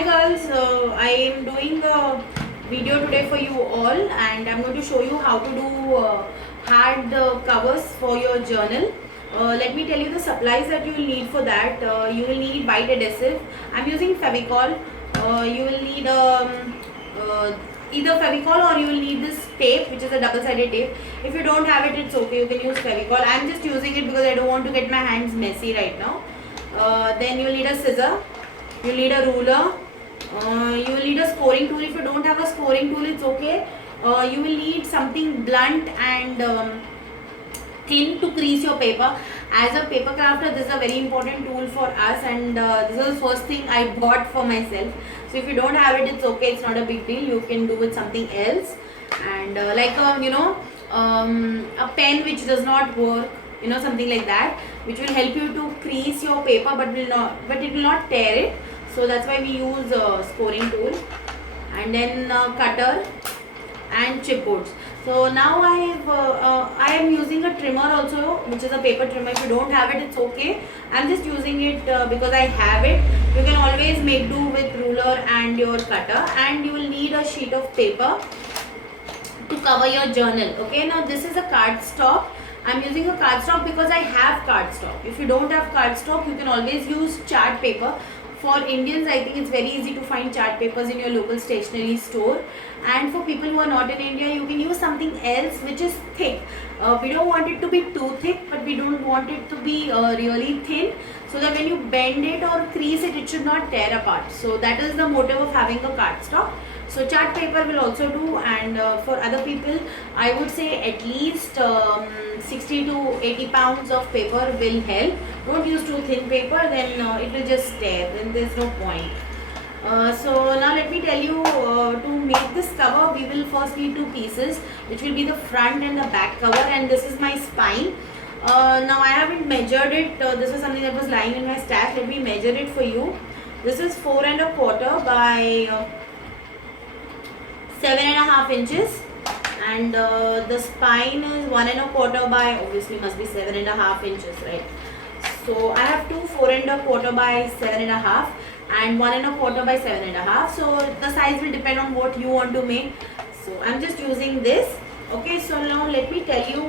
Hi girls, I am doing a video today for you all, and I'm going to show you how to do hard covers for your journal. Let me tell you the supplies that you will need for that. You will need white adhesive. I'm using Fevicol. You will need either Fevicol or you will need this tape, which is a double-sided tape. If you don't have it, it's okay. You can use Fevicol. I'm just using it because I don't want to get my hands messy right now. Then you will need a scissor. You need a ruler. You will need a scoring tool. If you don't have a scoring tool, it's okay. You will need something blunt and thin to crease your paper. As a paper crafter, this is a very important tool for us, and this is the first thing I bought for myself. So if you don't have it, it's okay. It's not a big deal. You can do with something else. And a pen which does not work, something like that, which will help you to crease your paper, but it will not tear it. So that's why we use a scoring tool, and then cutter and chipboards. So now I am using a trimmer also, which is a paper trimmer. If you don't have it, it's okay. I'm just using it because I have it. You can always make do with ruler and your cutter, and you will need a sheet of paper to cover your journal. Okay, now this is a cardstock. I'm using a cardstock because I have cardstock. If you don't have cardstock, you can always use chart paper. For Indians, I think it's very easy to find chart papers in your local stationery store. And for people who are not in India, you can use something else which is thick. We don't want it to be too thick, but we don't want it to be really thin, so that when you bend it or crease it, it should not tear apart. So that is the motive of having a cardstock. So chart paper will also do, and for other people, I would say at least 60 to 80 pounds of paper will help. Don't use too thin paper, then it will just tear, then there is no point. So now let me tell you, to make this cover, we will first need two pieces, which will be the front and the back cover, and this is my spine. Now I haven't measured it. This is something that was lying in my stash. Let me measure it for you. This is 4 1/4 by 7 1/2 inches, and the spine is 1 1/4 by, obviously must be 7 1/2 inches, right? So I have two 4 1/4 by 7 1/2 and 1 1/4 by 7 1/2. So the size will depend on what you want to make. So I'm just using this. Okay, so now let me tell you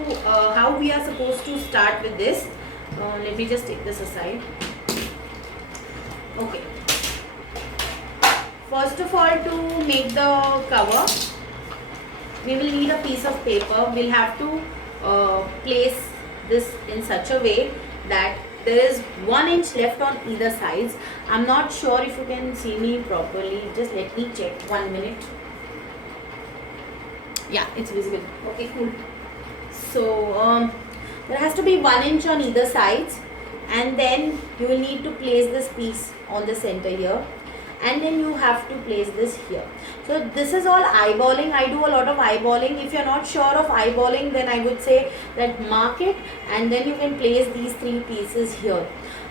how we are supposed to start with this. Let me just take this aside. Okay. First of all, to make the cover, we will need a piece of paper. We'll have to place this in such a way that there is 1 inch left on either sides. I'm not sure if you can see me properly. Just let me check 1 minute. Yeah, it's visible. Okay, cool. So there has to be 1 inch on either sides, and then you will need to place this piece on the center here, and then you have to place this here. So this is all eyeballing. I do a lot of eyeballing. If you're not sure of eyeballing, then I would say that mark it, and then you can place these 3 pieces here.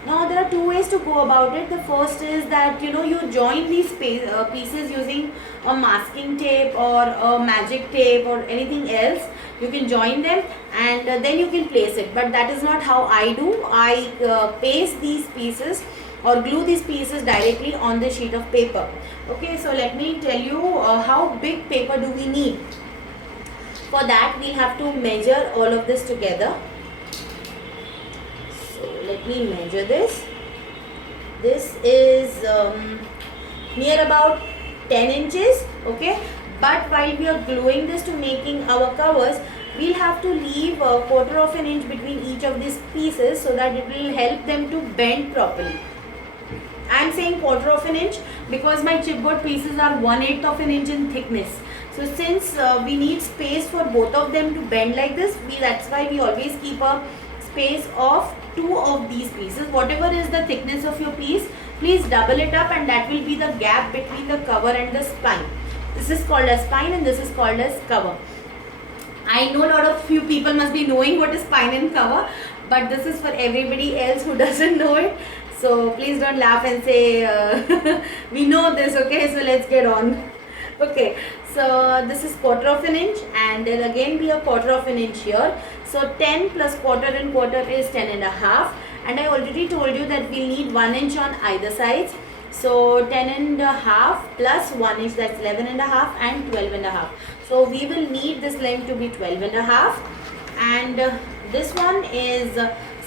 Now there are 2 ways to go about it. The first is that you join these pieces using a masking tape or a magic tape or anything else. You can join them, and then you can place it. But that is not how I do. I paste these pieces or glue these pieces directly on the sheet of paper. Okay, so let me tell you how big paper do we need. For that, we have to measure all of this together. So let me measure this. This is near about 10 inches. Okay, but while we are gluing this to making our covers, we'll have to leave a 1/4 of an inch between each of these pieces, so that it will help them to bend properly. I am saying 1/4 of an inch because my chipboard pieces are 1/8 of an inch in thickness. So since we need space for both of them to bend like this, that's why we always keep a space of 2 of these pieces. Whatever is the thickness of your piece, please double it up, and that will be the gap between the cover and the spine. This is called as spine, and this is called as cover. I know a lot of few people must be knowing what is spine and cover, but this is for everybody else who doesn't know it. So please don't laugh and say we know this. Okay, so let's get on. Okay, so this is 1/4 of an inch, and there again be a 1/4 of an inch here. So 10 plus 1/4 and 1/4 is 10 1/2, and I already told you that we need 1 inch on either sides. So 10.5 plus 1 inch, that's 11.5 and 12.5. So we will need this length to be 12.5, and this one is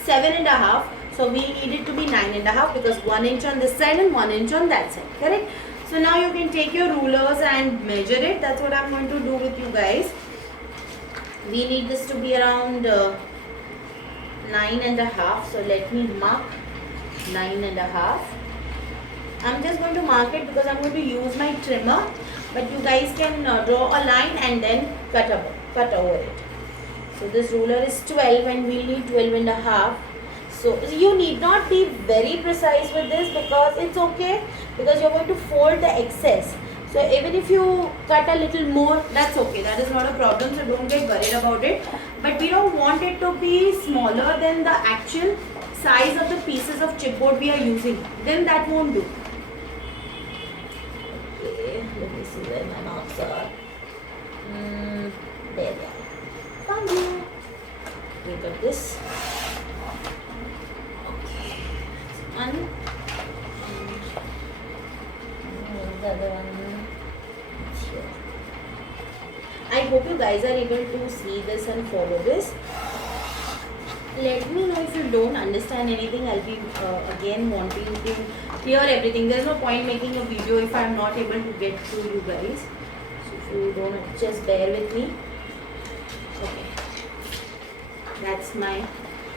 7.5. So we need it to be 9.5 because 1 inch on this side and 1 inch on that side. Correct? So now you can take your rulers and measure it. That's what I'm going to do with you guys. We need this to be around 9.5. So let me mark 9.5. I'm just going to mark it because I'm going to use my trimmer, but you guys can draw a line and then cut over it. So this ruler is 12 and we'll need 12.5. So you need not be very precise with this because it's okay, because you're going to fold the excess. So even if you cut a little more, that's okay. That is not a problem. So don't get worried about it. But we don't want it to be smaller than the actual size of the pieces of chipboard we are using. Then that won't do. Okay, let me see where my marks are. There they are. Found you. Look at this. Okay. And the other one. Sure. I hope you guys are able to see this and follow this. Let me know if you don't understand anything. I'll be again wanting to clear everything. There's no point making a video if I'm not able to get to you guys. So if you don't, just bear with me. Okay. That's my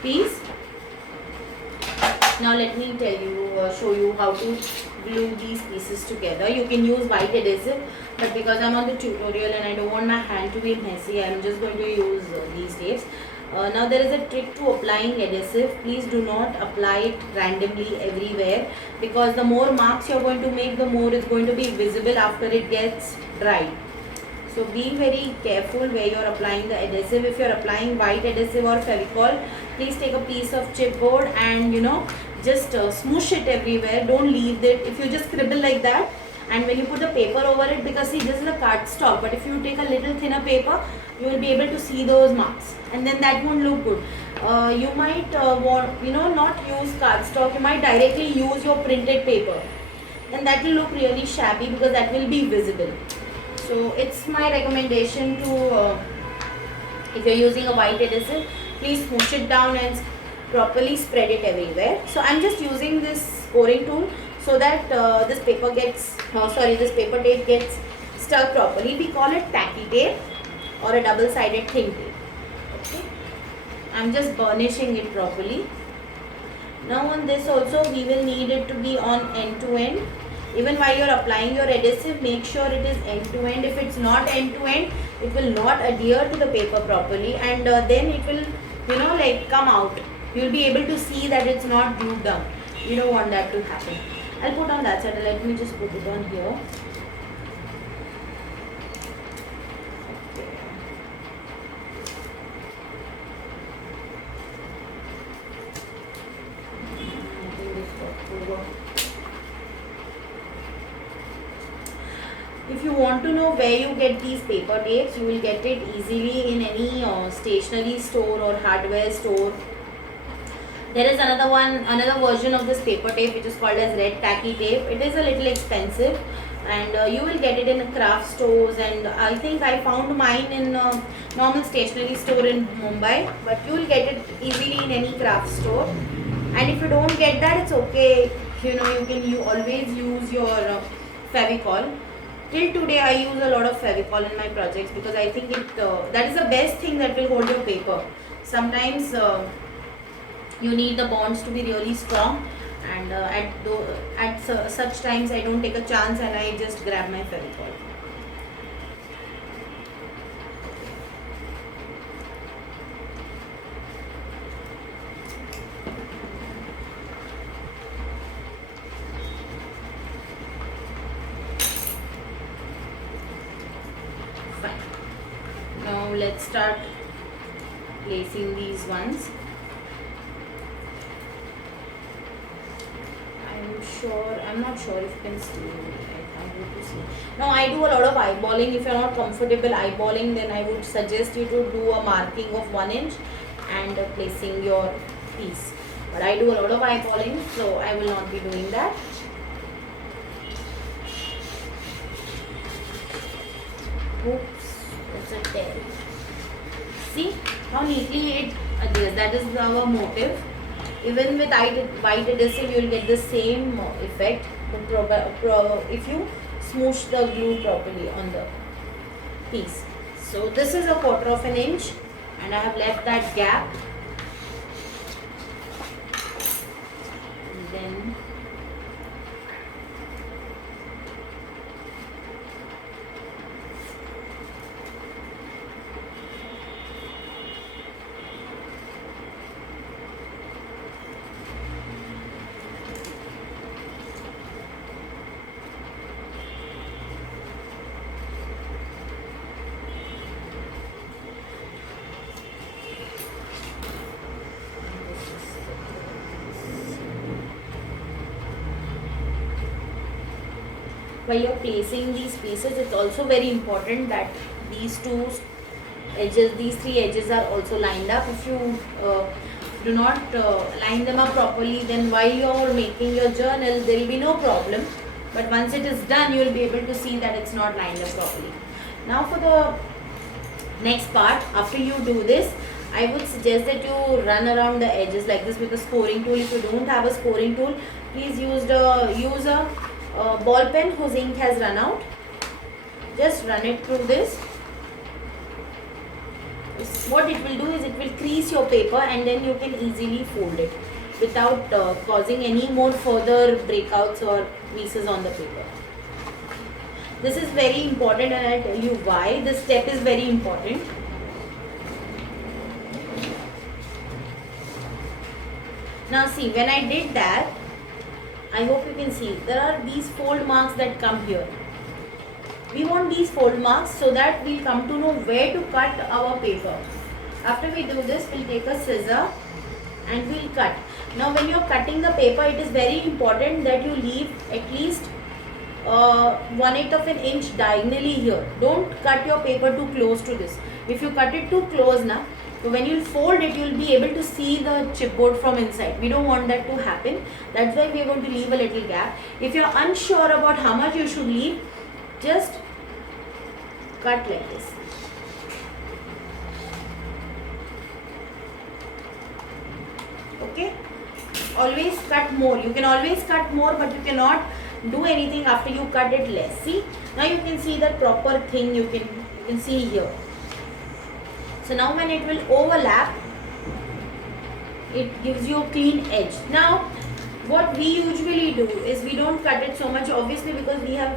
piece. Now let me tell you, show you how to glue these pieces together. You can use white adhesive, but because I'm on the tutorial and I don't want my hand to be messy, I'm just going to use these tapes. Now there is a trick to applying adhesive. Please do not apply it randomly everywhere, because the more marks you're going to make, the more it's going to be visible after it gets dried. So be very careful where you're applying the adhesive. If you're applying white adhesive or Fevicol, please take a piece of chipboard and just smoosh it everywhere. Don't leave it. If you just scribble like that, and when you put the paper over it, because see, this is a cardstock, but if you take a little thinner paper, you will be able to see those marks, and then that won't look good. You might want not use cardstock. You might directly use your printed paper, and that will look really shabby because that will be visible. So it's my recommendation to if you're using a white adhesive, please smoosh it down and properly spread it everywhere. So I'm just using this scoring tool so that this paper tape gets stuck properly. We call it tacky tape or a double-sided thin tape. Okay, I'm just burnishing it properly. Now on this also we will need it to be on end to end. Even while you're applying your adhesive, make sure it is end to end. If it's not end to end, it will not adhere to the paper properly, and then it will come out. You'll be able to see that it's not glued down. You don't want that to happen. I'll put on that side. Let me just put it on here. If you want to know where you get these paper tapes, you will get it easily in any stationery store or hardware store. There is another version of this paper tape which is called as red tacky tape. It is a little expensive, and you will get it in craft stores, and I think I found mine in a normal stationery store in Mumbai, but you will get it easily in any craft store. And if you don't get that, it's okay. You can always use your Fevicol. Till today I use a lot of Fevicol in my projects because I think that is the best thing that will hold your paper. Sometimes you need the bonds to be really strong, and at such times I don't take a chance and I just grab my Fevicol. Now let's start placing these ones. I'm not sure if you can see. I hope you see. Now I do a lot of eyeballing. If you're not comfortable eyeballing, then I would suggest you to do a marking of 1 inch and placing your piece. But I do a lot of eyeballing, so I will not be doing that. Oops, that's a tear. See how neatly it adheres. That is our motive. Even with white adhesive, you will get the same effect. If you smoosh the glue properly on the piece. So this is a 1/4 of an inch, and I have left that gap. And then while you're placing these pieces, it's also very important that these two edges, these three edges are also lined up. If you do not line them up properly, then while you're making your journal, there will be no problem. But once it is done, you will be able to see that it's not lined up properly. Now for the next part, after you do this, I would suggest that you run around the edges like this with a scoring tool. If you don't have a scoring tool, please use a ball pen whose ink has run out. Just run it through this. What it will do is it will crease your paper, and then you can easily fold it without causing any more further breakouts or creases on the paper. This is very important, and I'll tell you why. This step is very important. Now see, when I did that, I hope you can see, there are these fold marks that come here. We want these fold marks so that we'll come to know where to cut our paper. After we do this, we'll take a scissor and we'll cut. Now when you're cutting the paper, it is very important that you leave at least 1/8 of an inch diagonally here. Don't cut your paper too close to this. If you cut it too close now, so when you fold it, you'll be able to see the chipboard from inside. We don't want that to happen. That's why we are going to leave a little gap. If you're unsure about how much you should leave, just cut like this. Okay? Always cut more. You can always cut more, but you cannot do anything after you cut it less. See? Now you can see that proper thing you can see here. So now when it will overlap, it gives you a clean edge. Now what we usually do is we don't cut it so much, obviously, because we have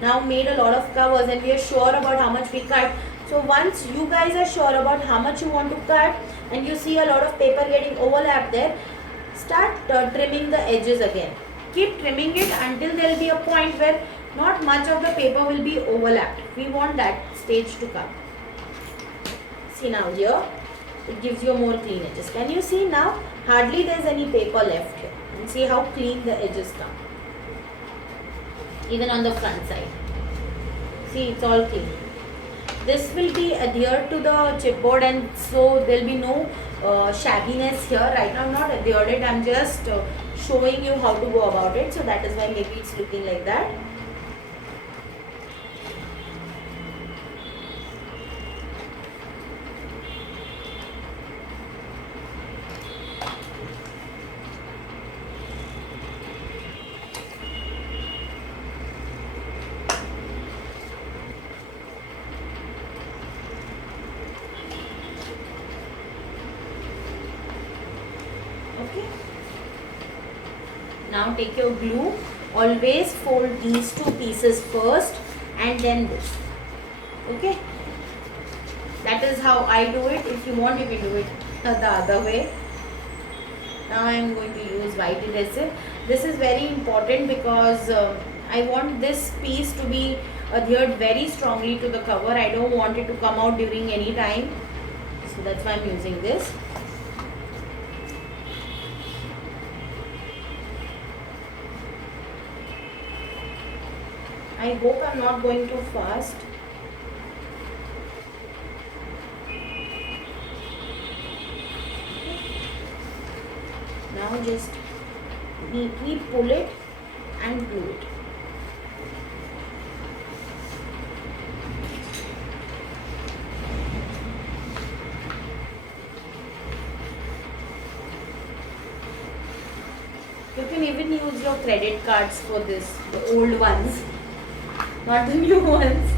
now made a lot of covers and we are sure about how much we cut. So once you guys are sure about how much you want to cut and you see a lot of paper getting overlapped there, start trimming the edges again. Keep trimming it until there will be a point where not much of the paper will be overlapped. We want that stage to come. See now here, it gives you more clean edges. Can you see now? Hardly there is any paper left here. And see how clean the edges come. Even on the front side. See, it's all clean. This will be adhered to the chipboard, and so there will be no shabbiness here. Right now I'm not adhered it. I'm just showing you how to go about it. So that is why maybe it's looking like that. Okay. Now take your glue. Always fold these two pieces first and then this. Okay. That is how I do it. If you want, you can do it the other way. Now I am going to use white adhesive. This is very important because I want this piece to be adhered very strongly to the cover. I don't want it to come out during any time. So that's why I'm using this. I hope I'm not going too fast. Now just neatly pull it and glue it. even use your credit cards for this, the old ones, not the new ones.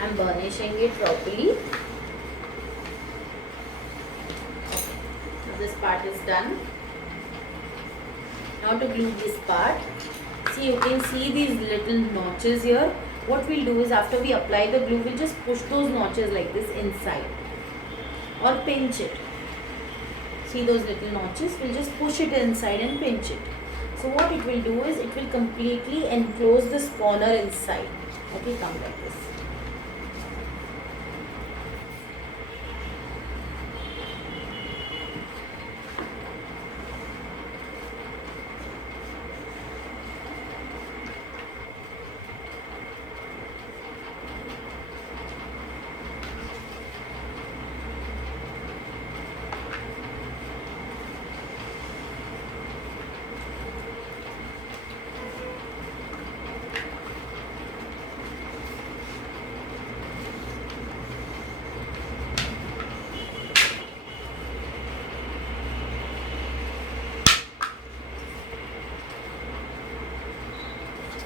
I'm burnishing it properly. Okay. Now this part is done. Now to glue this part, see, you can see these little notches here. What we'll do is, after we apply the glue, we'll just push those notches like this inside or pinch it. See those little notches, we'll just push it inside and pinch it. So what it will do is, it will completely enclose the spawner inside. Okay, come like this.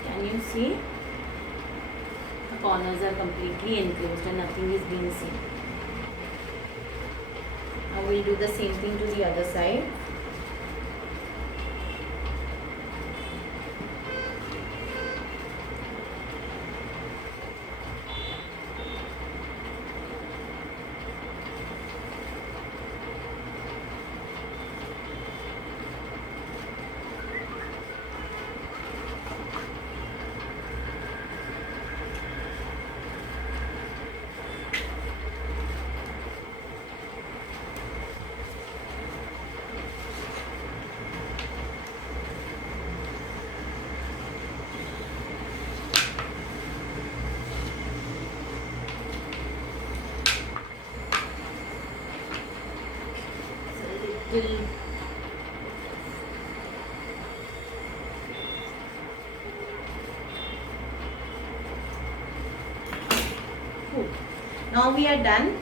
Can you see? The corners are completely enclosed and nothing is being seen. Now we'll do the same thing to the other side. Little Good. Now we are done.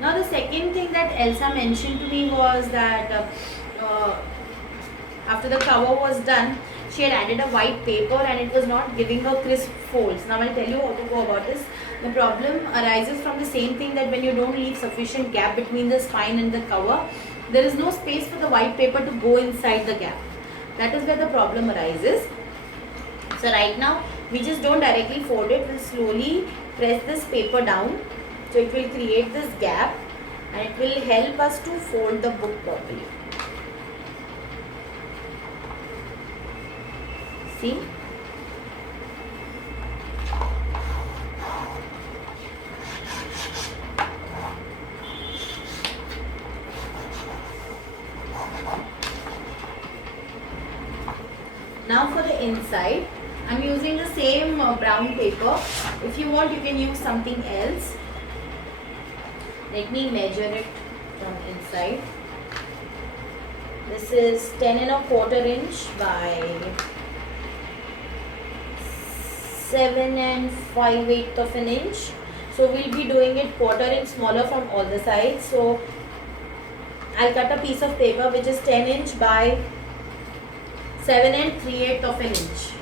Now the second thing that Elsa mentioned to me was that after the cover was done, she had added a white paper and it was not giving her crisp folds. Now I'll tell you how to go about this. The problem arises from the same thing, that when you don't leave sufficient gap between the spine and the cover, there is no space for the white paper to go inside the gap. That is where the problem arises. So right now, we just don't directly fold it. We'll slowly press this paper down. So it will create this gap and it will help us to fold the book properly. See? Now for the inside, I'm using the same brown paper. If you want, you can use something else. Let me measure it from inside. This is 10¼ inch by 7 5/8 inch. So we'll be doing it 1/4 inch smaller from all the sides. So I'll cut a piece of paper which is 10 inch by 7 3/8 inch.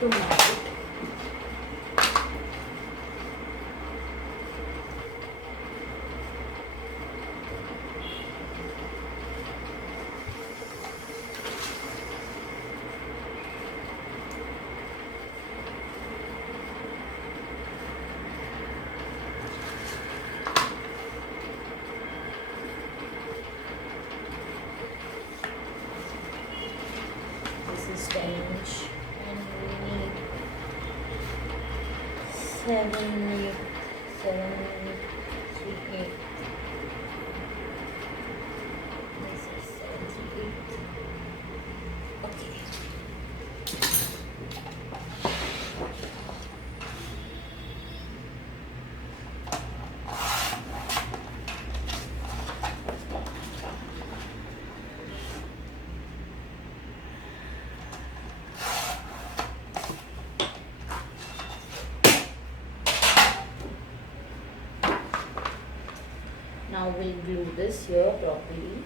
To mark it. This is 10 inch. 7 3 Now we'll glue this here properly,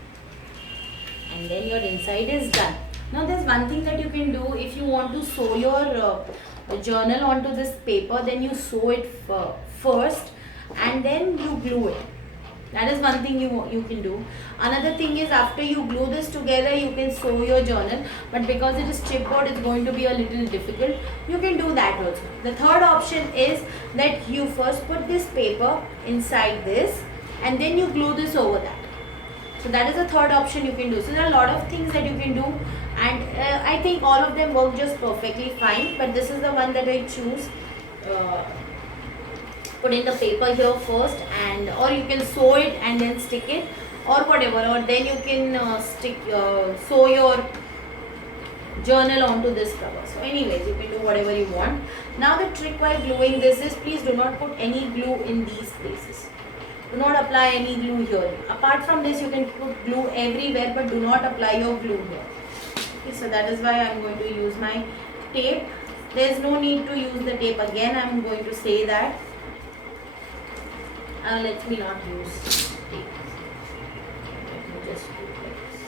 and then your inside is done. Now there's one thing that you can do. If you want to sew your journal onto this paper, then you sew it first and then you glue it. That is one thing you can do. Another thing is, after you glue this together, you can sew your journal, but because it is chipboard, it's going to be a little difficult. You can do that also. The third option is that you first put this paper inside this and then you glue this over that. So that is the third option you can do. So there are a lot of things that you can do, and I think all of them work just perfectly fine, but this is the one that I choose. Put in the paper here first, and or you can sew it and then stick it, or whatever, or then you can sew your journal onto this cover. So anyways, you can do whatever you want. Now the trick while gluing this is, please do not put any glue in these places. Do not apply any glue here. Apart from this, you can put glue everywhere, but do not apply your glue here. Okay, so that is why I am going to use my tape. There is no need to use the tape again. I am going to say that. Let me not use tape. Let me just do this.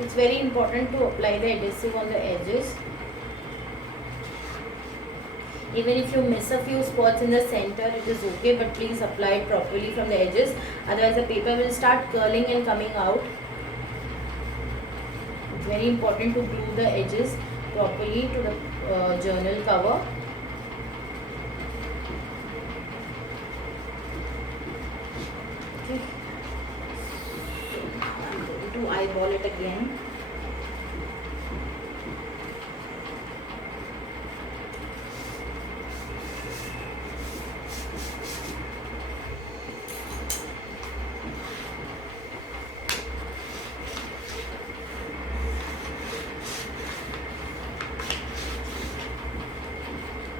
It's very important to apply the adhesive on the edges. Even if you miss a few spots in the center, it is okay, but please apply it properly from the edges, otherwise the paper will start curling and coming out. It's very important to glue the edges properly to the journal cover. Okay. I'm going to eyeball it again.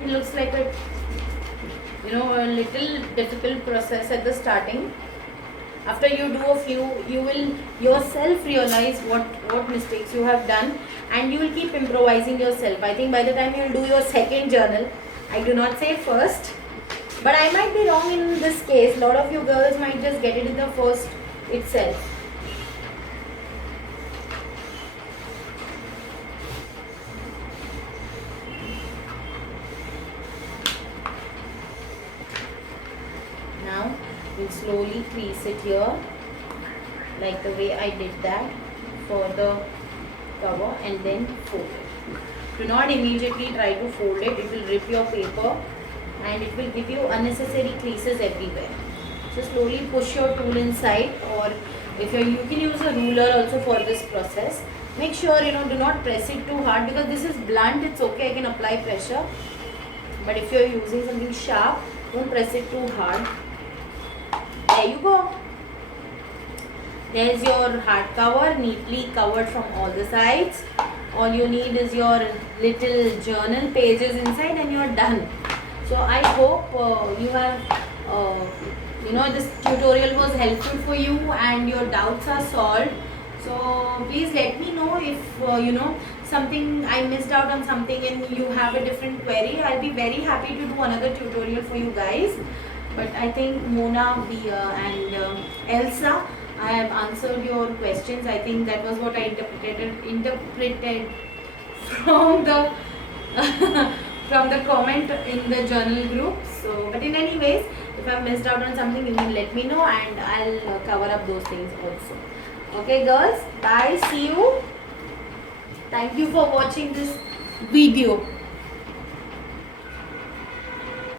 It looks like a little difficult process at the starting. After you do a few, you will yourself realize what mistakes you have done, and you will keep improvising yourself. I think by the time you will do your second journal, I do not say first, but I might be wrong in this case. A lot of you girls might just get it in the first itself. Now we'll slowly crease it here, like the way I did that for the cover, and then fold it. Do not immediately try to fold it. It will rip your paper and it will give you unnecessary creases everywhere. So slowly push your tool inside, or if you can use a ruler also for this process. Make sure do not press it too hard, because this is blunt. It's okay, I can apply pressure, but if you're using something sharp, don't press it too hard. There you go. There's your hardcover, neatly covered from all the sides. All you need is your little journal pages inside, and you're done. So I hope you have this tutorial was helpful for you and your doubts are solved. So please let me know if something I missed out on something and you have a different query. I'll be very happy to do another tutorial for you guys. But I think Mona, and Elsa, I have answered your questions. I think that was what I interpreted from the from the comment in the journal group. So, but in any ways, if I've missed out on something, you can let me know, and I'll cover up those things also. Okay, girls, bye. See you. Thank you for watching this video.